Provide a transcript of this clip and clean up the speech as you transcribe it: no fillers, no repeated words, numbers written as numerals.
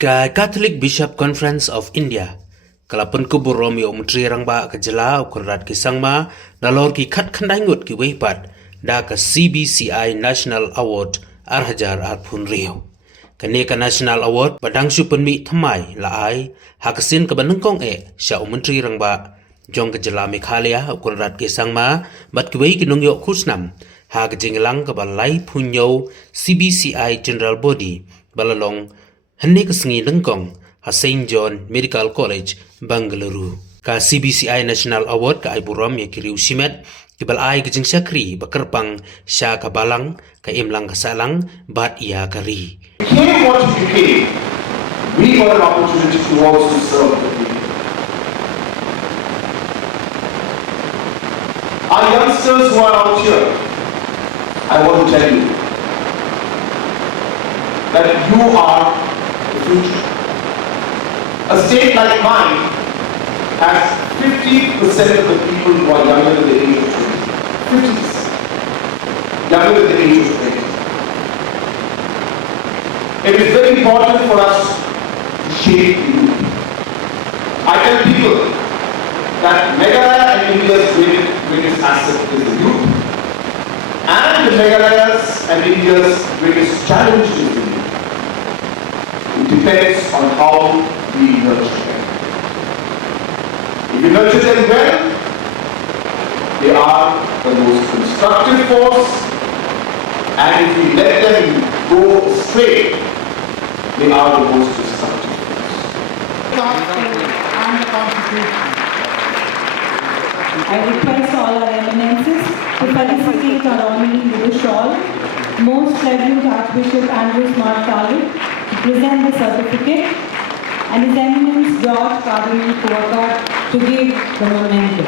Catholic Bishop Conference of India kalapun ku burom yo menteri rangba ke jela Conrad Sangma nalor ki khat khandai ngut ki weipat da ka CBCI National Award arhajar arpun rio kane ka National Award badang su penmi thamai la ai hakasin ka banengkong sha menteri rangba jong ke jela Meghalaya Conrad Sangma bat ki wei ki nong yo khusnam ha ka jinglang ka balai punyo CBCI General Body balalong Henne kesengi lengkong ha St. John Medical College, Bangalore. Ka CBCI National Award ka ay burom ya kiri usimet, kibal ay kajing syakri bakerpang sya kabalang ka imlang kasalang bat iya kari. Became what it became. We got an opportunity to also serve the people. Our youngsters who are out here, I want to tell you that you are the future. A state like mine has 50% of the people who are younger than the age of 20. 50%. Younger than the age of 20. It is very important for us to shape the youth. I tell people that Meghalaya and India's greatest asset is the youth. And the Meghalaya's and India's greatest challenge is the youth. It depends on how we nurture them. If we nurture them well, they are the most constructive force, and if we let them go astray, they are the most destructive force. And the Constitution. I request all our eminences to felicitate our honoree with a shawl, Most Reverend Archbishop Andrew Smart Khalid, to present the certificate, and His Eminence George Cardinal Kuwaka to give the memento.